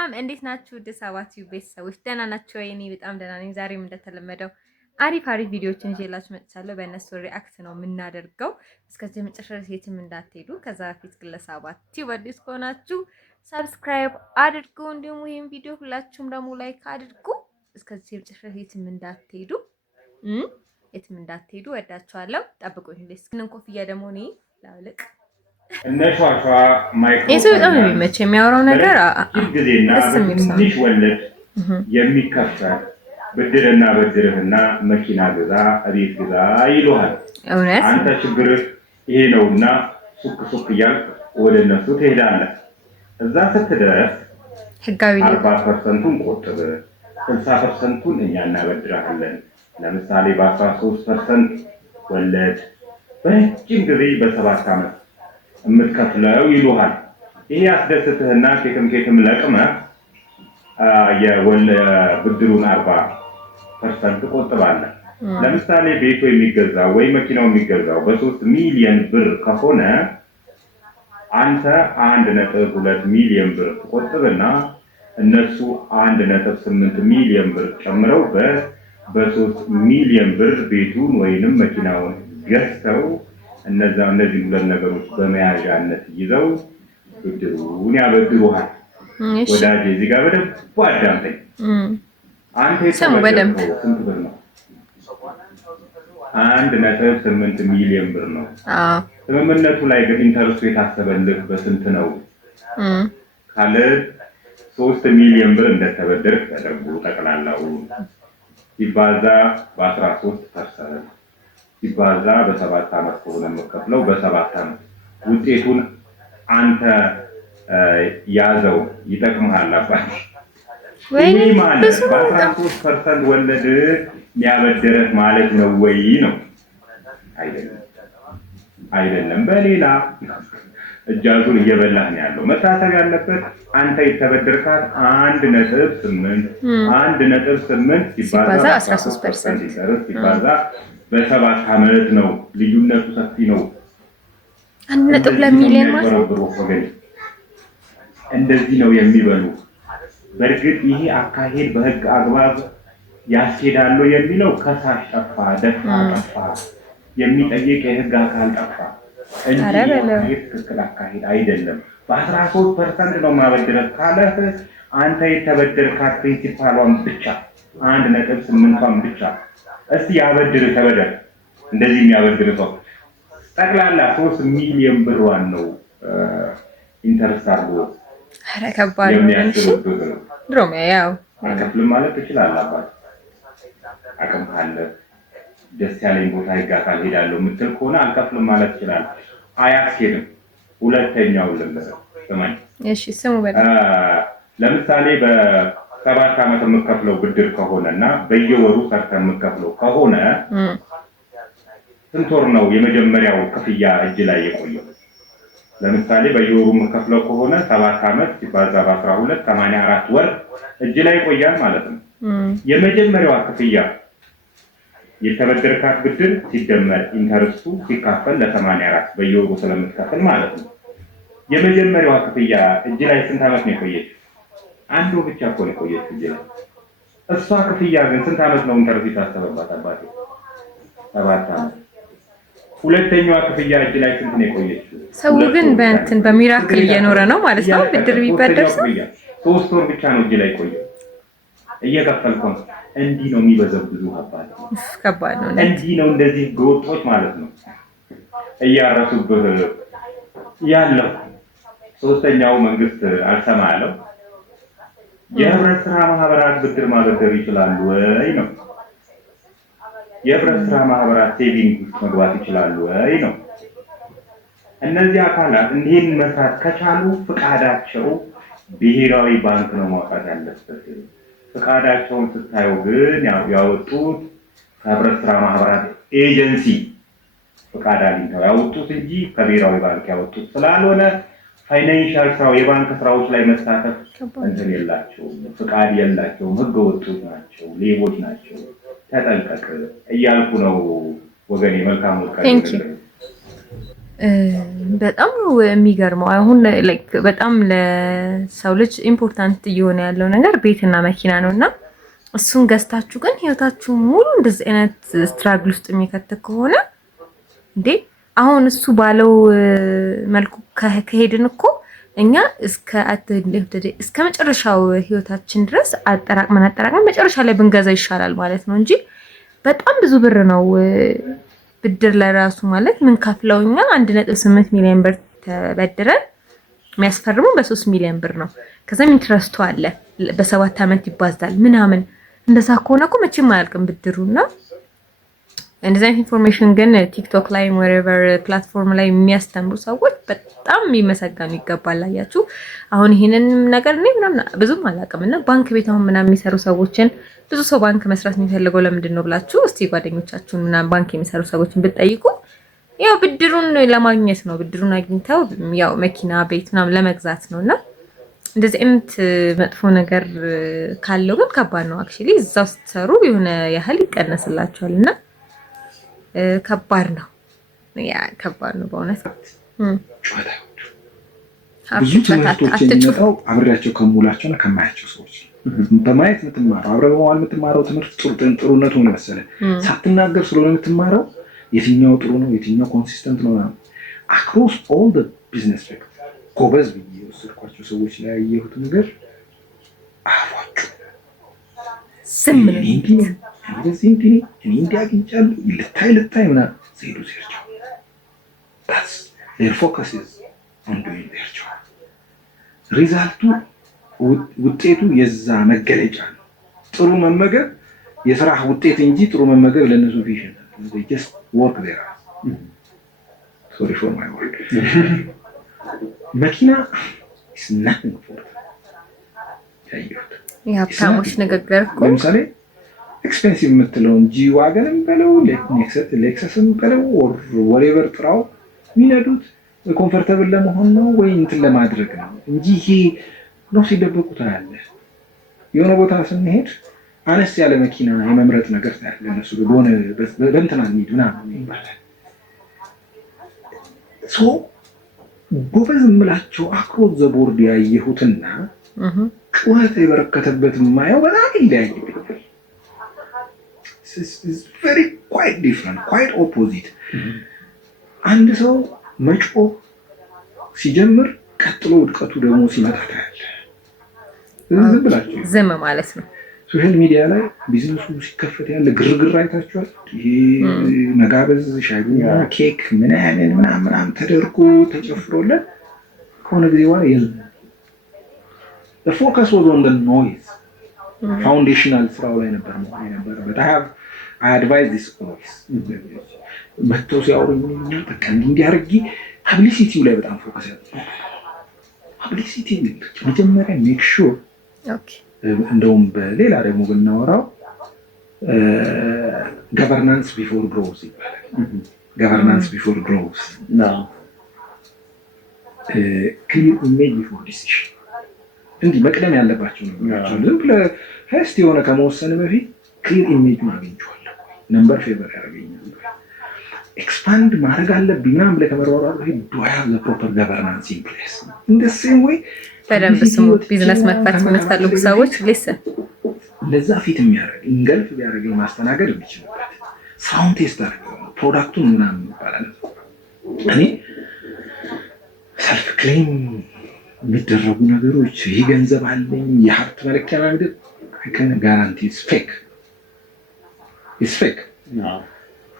ሰላም እንዴት ናችሁ? ደሳባት ቤተሰቦች ደህና ናችሁ ወይ? እኔ በጣም ደህና ነኝ። ዛሬም እንደተለመደው አሪፍ ቪዲዮዎችን ይዤላችሁ መጥቻለሁ። በእነሱ ሪአክት ነው የምናደርገው። እስከዚህ መጨረሻ የትም እንዳትሄዱ። ከዛ በፊት ግለሰባት አዲስ ከሆናችሁ ሰብስክራይብ አድርጉ። እንዲሁም ይሄን ቪዲዮ ሁላችሁም ደግሞ ላይክ አድርጉ። እስከዚህ መጨረሻ የትም እንዳትሄዱ የትም እንዳትሄዱ። ወዳችኋለሁ። ጠብቁኝ። ለስክን ኮፍያ ደግሞ እኔ ላውልቅ ይሄ በጣም ነው የሚመቸው። የሚያወራው ነገር ደስ የሚል ሰው ትንሽ ወለድ የሚከፈል ብድርና በድርህና መኪና ግዛ፣ ቤት ግዛ ይሉሃል። እውነት አንተ ችግርህ ይሄ ነውና ሱቅ እያልክ ወደ እነሱ ትሄዳለህ። እዛ ስትደርስ ህጋዊ 40%ን ቆጥብ፣ 60%ን እኛ እናበድርሃለን። ለምሳሌ በ13% ወለድ በረጅም ጊዜ በ7 ዓመት የምትከፍለው ይሉሃል። ይሄ አስደስትህና ኬክም ለቅመህ ብድሩን 40% ቆጥባለህ። ለምሳሌ ቤቱ የሚገዛው ወይ መኪናው የሚገዛው በ3 ሚሊዮን ብር ከሆነ አንተ 1.2 ሚሊዮን ብር ቆጥብና እነሱ 1.8 ሚሊዮን ብር ጨምረው በ3 ሚሊዮን ብር ቤቱን ወይንም መኪናውን ገዝተው እነዚህ ሁለት ነገሮች በመያዣነት ይዘው ብድሩን ያበድሩሃል። ወዳጄ እዚህ ጋር በደንብ አዳምጠኝ። አንተ የተበደርከው ስንት ብር ነው? 1.8 ሚሊዮን ብር ነው። ስምምነቱ ላይ ግን ኢንተረስቱ የታሰበልህ በስንት ነው ካለ 3 ሚሊዮን ብር እንደተበደርክ ተደርጎ ጠቅላላው ሲባዛ በ13% ሲባዛ በ7 ዓመት ከሆነ የምከፍለው በ7 ዓመት ውጤቱን አንተ ያዘው ይጠቅምሃል። አባቴ ወይኔ ማለት በ13% ወለድ የሚያበድርህ ማለት ነው ወይ ነው? አይደለም። በሌላ እጃዙን እየበላህ ነው ያለው። መታሰብ ያለበት አንተ የተበደርካት 1.8 ሲባዛ 13% ሲባዛ በ7 ዓመት ነው። ልዩነቱ ሰፊ ነው። 1.2 ሚሊዮን ማለት እንደዚህ ነው የሚበሉ። በእርግጥ ይሄ አካሄድ በህግ አግባብ ያስኬዳሉ የሚለው ከሳሽ ጠፋ፣ ደፋ ጠፋ፣ የሚጠይቅ የህግ አካል ጠፋ እንጂ ትክክል አካሄድ አይደለም። በ13% ነው ማበደረክ ካለ አንተ የተበደርካት ፕሪንሲፓሏን ብቻ 1.8ቷን ብቻ እስቲ ያበድር ተበደር። እንደዚህ የሚያበድር ሰው ጠቅላላ 3 ሚሊዮን ብሯን ነው ኢንተረስት አድርጎ ከባድ ነው። ድሮም ያው አከፍልም ማለት ትችላለህ። አባት አቅም ካለ ደስ ያለኝ ቦታ ይጋታል ሄዳለሁ የምትል ከሆነ አልከፍልም ማለት ትችላለህ። አያስኬድም። ሁለተኛው ልንገርህ ስማኝ። እሺ ስሙ ለምሳሌ በ7 ዓመት የምከፍለው ብድር ከሆነና በየወሩ ሰርተህ የምከፍለው ከሆነ ስንት ወር ነው የመጀመሪያው ክፍያ እጅ ላይ የቆየው? ለምሳሌ በየወሩ የምከፍለው ከሆነ 7 ዓመት ሲባዛ በ12 84 ወር እጅ ላይ ይቆያል ማለት ነው። የመጀመሪያዋ ክፍያ የተበደርካት ብድር ሲደመር ኢንተረስቱ ሲካፈል ለ84 በየወሩ ስለምትከፍል ማለት ነው። የመጀመሪያዋ ክፍያ እጅ ላይ ስንት ዓመት ነው የቆየችው? አንዱ ብቻ እኮ ነው የቆየችው እጅ ላይ። እሷ ክፍያ ግን ስንት ዓመት ነው ኢንተረስቱ የታሰበባት? አባቴ 7 ዓመት። ሁለተኛዋ ክፍያ እጅ ላይ ስንት ነው የቆየችው? ሰው ግን በሚራክል እየኖረ ነው ማለት ነው። ብድር ቢበደር 3 ወር ብቻ ነው እጅ ላይ ቆየ። እየከፈልከው እንዲህ ነው የሚበዘብዙ አባቴ። ከባድ ነው። እንዲህ ነው እንደዚህ ጎጦች ማለት ነው እያረሱብህ ያለው። ሶስተኛው መንግስት አልሰማ ያለው የህብረት ስራ ማህበራት ብድር ማበደር ይችላሉ ወይ ነው። የህብረት ስራ ማህበራት ሴቪንግ ውስጥ መግባት ይችላሉ ወይ ነው። እነዚህ አካላት እንዲህን መስራት ከቻሉ ፍቃዳቸው ብሔራዊ ባንክ ነው ማውጣት ያለበት። ፍቃዳቸውን ስታየው ግን ያወጡት ከህብረት ስራ ማህበራት ኤጀንሲ ፍቃድ አግኝተው ያወጡት እንጂ ከብሔራዊ ባንክ ያወጡት ስላልሆነ ፋይናንሻል ስራው የባንክ ስራዎች ላይ መሳተፍ እንትን የላቸውም፣ ፍቃድ የላቸውም፣ ህገ ወጦች ናቸው፣ ሌቦች ናቸው። ተጠንቀቅ እያልኩ ነው ወገኔ። መልካም ወቀት በጣም ነው የሚገርመው። አሁን ላይክ በጣም ለሰው ልጅ ኢምፖርታንት እየሆነ ያለው ነገር ቤትና መኪና ነውና እሱን ገዝታችሁ ግን ህይወታችሁ ሙሉ እንደዚህ አይነት ስትራግል ውስጥ የሚከት ከሆነ እንዴ አሁን እሱ ባለው መልኩ ከሄድን እኮ እኛ እስከ መጨረሻው ህይወታችን ድረስ አጠራቅመን መጨረሻ ላይ ብንገዛ ይሻላል ማለት ነው እንጂ በጣም ብዙ ብር ነው ብድር ለራሱ ማለት ምን ከፍለውኛ 1.8 ሚሊዮን ብር ተበድረን የሚያስፈርሙ በ3 ሚሊዮን ብር ነው። ከዛም ኢንትረስቱ አለ በ7 አመት ይባዛል ምናምን። እንደዛ ከሆነ እኮ መቼም አያልቅም ብድሩና እንደዛ ኢንፎርሜሽን ግን ቲክቶክ ላይ wherever ፕላትፎርም ላይ የሚያስተምሩ ሰዎች በጣም የሚመሰገኑ ይገባል። አያችሁ አሁን ይሄንን ነገር እኔ ምናምን ብዙም አላውቅምና ባንክ ቤት አሁን ምናምን የሚሰሩ ሰዎችን ብዙ ሰው ባንክ መስራት የሚፈልገው ለምንድን ነው ብላችሁ እስቲ ጓደኞቻችሁን ምናምን ባንክ የሚሰሩ ሰዎችን ብትጠይቁ ያው ብድሩን ለማግኘት ነው። ብድሩን አግኝተው ያው መኪና ቤት ምናምን ለመግዛት ነውና እንደዚህ አይነት መጥፎ ነገር ካለው ግን ከባድ ነው። አክቹሊ እዛው ስትሰሩ የሆነ ያህል ይቀነስላችኋልና ከባድ ነው። ያ ከባድ ነው በእውነት። ብዙ ትምህርቶች የሚመጣው አብሬያቸው ከሙላቸውና ከማያቸው ሰዎች በማየት የምትማረው አብረህ በመዋል የምትማረው ትምህርት ጥሩነቱ ምን መሰለህ? ሳትናገር ስለሆነ የምትማረው የትኛው ጥሩ ነው የትኛው ኮንሲስተንት ነው አክሮስ ኦል ዘ ቢዝነስ ፌክት ጎበዝ ብዬ የወሰድኳቸው ሰዎች ላይ ያየሁት ነገር አፏቸው ስም ነው እኔ እንዲያግኝቻለሁ ልታይ ምናምን ሲሄዱ ሲርቸው that's their focus is on doing their job ሪዛልቱ ውጤቱ የዛ መገለጫ ነው። ጥሩ መመገብ የሥራ ውጤት እንጂ ጥሩ መመገብ ለነሱ ቪዥን they just work there sorry for my word መኪና is nothing for የሀብታሞች ንግግር እኮ ለምሳሌ ኤክስፔንሲቭ የምትለውን ጂ ዋገንም በለው ሌክሰስም በለው or whatever ጥራው የሚነዱት ኮምፎርታብል ለመሆን ነው ወይ እንትን ለማድረግ ነው እንጂ ይሄ ነው ሲደበቁት አለ። የሆነ ቦታ ስንሄድ አነስ ያለ መኪና የመምረጥ ነገር ታያለ እነሱ በሆነ በእንትና እንሂድ ምናምን ይባላል። ሶ ጎበዝ የምላቸው አክሮስ ዘ ቦርድ ያየሁትና ጩኸት የበረከተበት ማየው በጣም ይለያይብኛል። is very quite different quite opposite አንድ ሰው መጮ ሲጀምር ቀጥሎ ውድቀቱ ደግሞ ሲመጣ ታያለ። ዝም ብላችሁ ዝም ማለት ነው። ሶሻል ሚዲያ ላይ ቢዝነሱ ሲከፈት ያለ ግርግር አይታችኋል። ይሄ መጋበዝ ሻይ ቡና ኬክ ምናምን ተደርጎ ተጨፍሮለት ከሆነ ጊዜ በኋላ the focus was on the noise foundational ስራው ላይ ነበር but I advise this always መጥተው ሲያወሩኝ በቃ እንዲያርጊ ፐብሊሲቲው ላይ በጣም ፎከስ ያደርጋል። ፐብሊሲቲ መጀመሪያ ሜክ ሹር እንደውም በሌላ ደግሞ ብናወራው ገቨርናንስ ቢፎር ግሮዝ ይባላል። ገቨርናንስ ቢፎር ግሮዝ ክሊር ኢሜጅ ቢፎር ዲሲሽን እንዲህ መቅደም ያለባቸው ነገሮች ዝም ብለህ ፈስት የሆነ ከመወሰን በፊት ክሊር ኢሜጅ ማግኘቷል ነምበር ፌቨር ያደርገኛል ኤክስፓንድ ማድረግ አለብኝ ምናምን ብለህ ከመሯሯጥ በፊት do I have the proper governance in place in the same way በደንብ ስሙ ቢዝነስ መክፈት የምትፈልጉ ሰዎች ሊስን ለዛ ፊት የሚያደርግ እንገልፍ ቢያደርገኝ ማስተናገድ የሚችልበት ሳውንድ ቴስት አድርገው ፕሮዳክቱን ምናምን ይባላል። እኔ ሰልፍ ክሌም የሚደረጉ ነገሮች ይህ ገንዘብ አለኝ የሀብት መለኪያ ማለት I can guarantee it's fake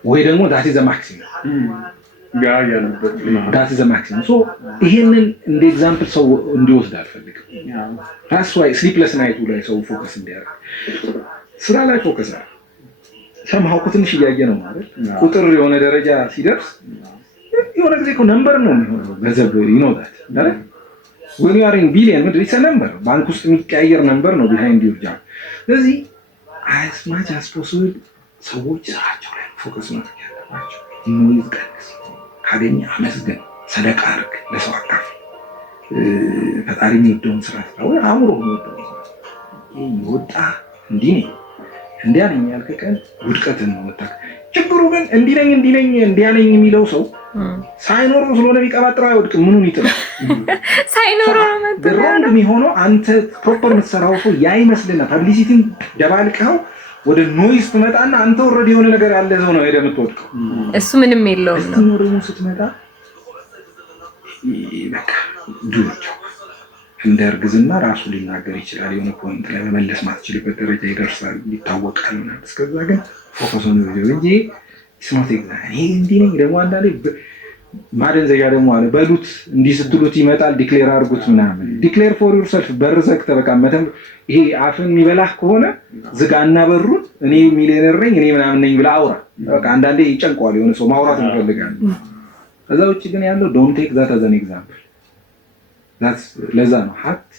ወይ ደግሞ that is a maximum that is a maximum so ይሄንን እንደ ኤግዛምፕል ሰው እንዲወስድ አልፈልግም። that's why sleepless night ላይ ሰው ፎከስ እንዲያደርግ ስራ ላይ ፎከስ አለ ሰምሃው ትንሽ እያየ ነው ማለት ቁጥር የሆነ ደረጃ ሲደርስ የሆነ ጊዜ እኮ ነምበር ነው የሚሆነው ገንዘብ you know that አይደል when you are in billion it's a number ባንክ ውስጥ የሚቀያየር ነምበር ነው behind your job ስለዚህ as much as possible ሰዎች ስራቸው ላይ ፎከስ ማድረግ ያለባቸው ኖይዝ ቀንስ ካገኘ አመስግን ሰደቃ አድርግ ለሰው አካፍ ፈጣሪ የሚወደውን ስራ ታው አእምሮ የሚወደውን ስራ ይወጣ እንዲህ ነኝ ያልከ ቀን ውድቀትን ነው መጣ ችግሩ ግን እንዲህ ነኝ የሚለው ሰው ሳይኖረው ስለሆነ ቢቀባጥረው አይወድቅም። ምኑን ይጥላል? ሳይኖረው ነው ማለት ነው የሚሆነው። አንተ ፕሮፐር የምትሰራው ሰው ያ ይመስልና ፐብሊሲቲን ደባልቀው ወደ ኖይዝ ትመጣና አንተ ኦልሬዲ የሆነ ነገር ያለ ሰው ነው ሄደህ የምትወድቀው። እሱ ምንም የለውም ነው ደግሞ ስትመጣ በቃ ዱርቸው እንደ እርግዝና ራሱ ሊናገር ይችላል። የሆነ ፖይንት ላይ መመለስ ማትችልበት ደረጃ ይደርሳል፣ ይታወቃል ምናምን። እስከዛ ግን ፎከስ ኦን ቪዲዮ እንጂ ስማት ኤግዛም እኔ እንዲህ ነኝ። ደግሞ አንዳንዴ ማደንዘያ ደግሞ አለ በሉት እንዲህ ስትሉት ይመጣል፣ ዲክሌር አድርጉት ምናምን። ዲክሌር ፎር ዩርሰልፍ በር ዘግተህ በቃ መተም ይሄ አፍን የሚበላህ ከሆነ ዝጋና በሩን እኔ ሚሊዮነር ነኝ እኔ ምናምን ነኝ ብለህ አውራ። በቃ አንዳንዴ ይጨንቀዋል የሆነ ሰው ማውራት ይፈልጋል። ከዛ ውጭ ግን ያለው ዶንት ቴክ ዛት አዝ አን ኤግዛምፕል። ለዛ ነው ሀብት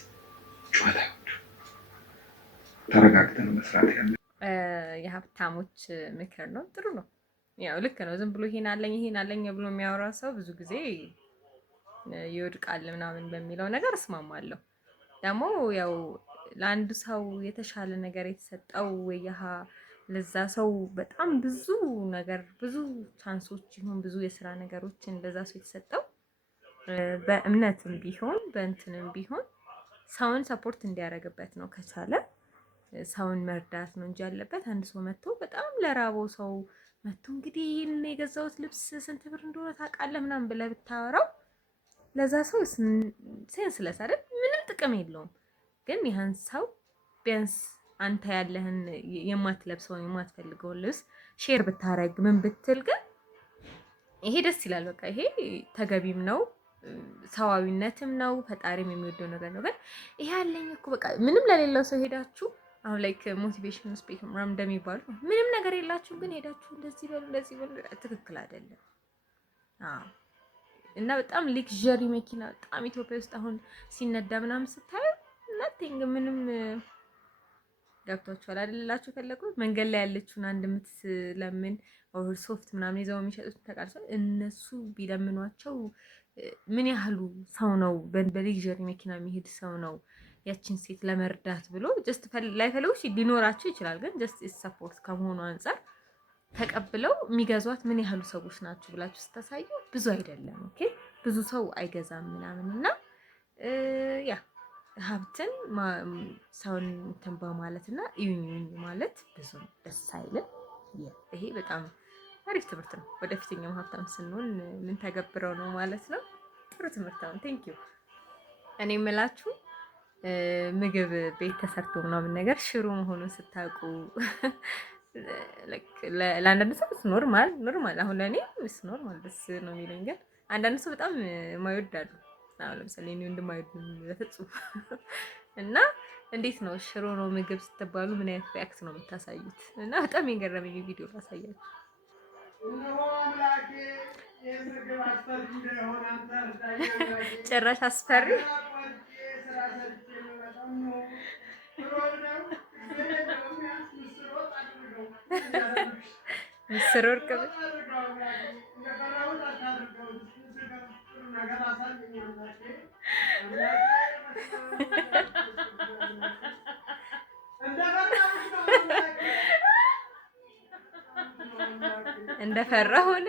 ጨዋታ ተረጋግተን መስራት ያለ የሀብታሞች ምክር ነው። ጥሩ ነው። ያው ልክ ነው። ዝም ብሎ ይሄን አለኝ ብሎ የሚያወራ ሰው ብዙ ጊዜ ይወድቃል ምናምን በሚለው ነገር እስማማለሁ። ደግሞ ያው ለአንድ ሰው የተሻለ ነገር የተሰጠው ወይያ ለዛ ሰው በጣም ብዙ ነገር ብዙ ቻንሶች ይሁን ብዙ የስራ ነገሮችን ለዛ ሰው የተሰጠው በእምነትም ቢሆን በእንትንም ቢሆን ሰውን ሰፖርት እንዲያደርግበት ነው። ከቻለ ሰውን መርዳት ነው እንጂ ያለበት አንድ ሰው መጥቶ በጣም ለራበው ሰው መጥቶ እንግዲህ ይሄን የገዛሁት ልብስ ስንት ብር እንደሆነ ታውቃለህ ምናምን ብለህ ብታወራው ለዛ ሰው ሴንስለስ አይደል? ምንም ጥቅም የለውም። ግን ይህን ሰው ቢያንስ አንተ ያለህን የማትለብሰውን የማትፈልገውን ልብስ ሼር ብታረግ ምን ብትል ግን ይሄ ደስ ይላል። በቃ ይሄ ተገቢም ነው፣ ሰዋዊነትም ነው፣ ፈጣሪም የሚወደው ነገር ነው። ግን ይሄ ያለኝ እኮ በቃ ምንም ለሌለው ሰው ሄዳችሁ አሁን ላይክ ሞቲቬሽን ስፒክ ምናምን እንደሚባሉ ምንም ነገር የላችሁ ግን ሄዳችሁ እንደዚህ በሉ ትክክል አይደለም። እና በጣም ሌክዠሪ መኪና በጣም ኢትዮጵያ ውስጥ አሁን ሲነዳ ምናምን ስታዩ ናቲንግ ምንም ገብቷችኋል አይደላችሁ? ፈለጉት መንገድ ላይ ያለችውን አንድ የምትለምን ኦቨር ሶፍት ምናምን ይዘው የሚሸጡት ተቃርሰው እነሱ ቢለምኗቸው ምን ያህሉ ሰው ነው በሌክዠሪ መኪና የሚሄድ ሰው ነው ያችን ሴት ለመርዳት ብሎ ጀስት ላይፈልጉሽ ሊኖራቸው ይችላል። ግን ጀስት ሰፖርት ከመሆኑ አንፃር ተቀብለው የሚገዟት ምን ያህሉ ሰዎች ናቸው ብላችሁ ስታሳዩ ብዙ አይደለም። ኦኬ ብዙ ሰው አይገዛም ምናምን እና ያ ሀብትን ሰውን እንትን በማለትና እዩኝ ማለት ብዙ ደስ አይልም። ይሄ በጣም አሪፍ ትምህርት ነው። ወደፊትኛው ሀብታም ስንሆን ምን ተገብረው ነው ማለት ነው። ጥሩ ትምህርት ነው። ቴንክ ዩ። እኔ የምላችሁ ምግብ ቤት ተሰርቶ ምናምን ነገር ሽሮ መሆኑን ስታውቁ ለአንዳንድ ሰው ኖርማል አሁን ለእኔ ኖርማል ደስ ነው የሚለኝ። ግን አንዳንድ ሰው በጣም የማይወዳሉ አሁን ለምሳሌ እኔ እንደማይወድ በፍጹም እና እንዴት ነው ሽሮ ነው ምግብ ስትባሉ ምን አይነት ሪአክት ነው የምታሳዩት? እና በጣም የገረመኝ ቪዲዮ ላሳያችሁ። ጭራሽ አስፈሪ ምስር ወርቅ እንደፈራ ሆነ።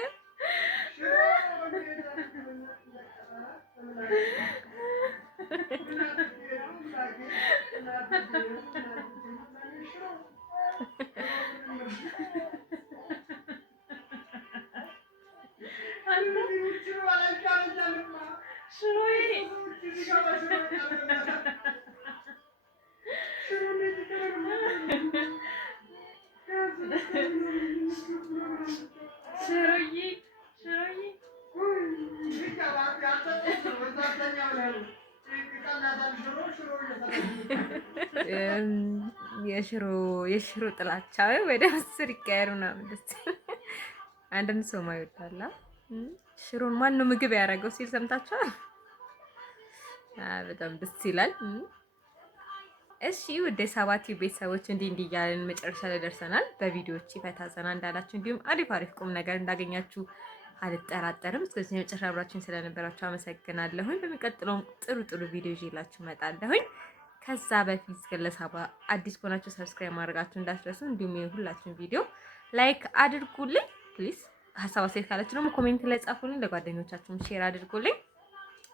የሽሮ ጥላቻ ወደ ምስር ይቀየር ምናምን ደስ አንዳንድ ሰው ማይወዳላ ሽሮን ማን ነው ምግብ ያደረገው ሲል ሰምታችኋል? በጣም ደስ ይላል። እሺ ወደ ሰባት ቤተሰቦች እንዲህ እያልን መጨረሻ ላይ ደርሰናል። በቪዲዮዎች ፈታ ዘና እንዳላችሁ እንዲሁም አሪፍ ቁም ነገር እንዳገኛችሁ አልጠራጠርም። ስለዚህ መጨረሻ አብራችሁኝ ስለነበራችሁ አመሰግናለሁኝ። በሚቀጥለው ጥሩ ቪዲዮ ይዤላችሁ እመጣለሁኝ። ከዛ በፊት ግለሰባ አዲስ ከሆናችሁ ሰብስክራይብ ማድረጋችሁ እንዳትረሱ። እንዲሁም የሁላችሁን ቪዲዮ ላይክ አድርጉልኝ ፕሊዝ። ሀሳብ አስተያየት ካላችሁ ደግሞ ኮሜንት ላይ ጻፉልኝ። ለጓደኞቻችሁም ሼር አድርጉልኝ።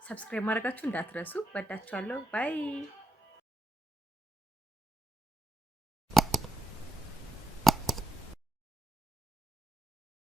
ሰብስክራይብ ማድረጋችሁ እንዳትረሱ። ወዳችኋለሁ። ባይ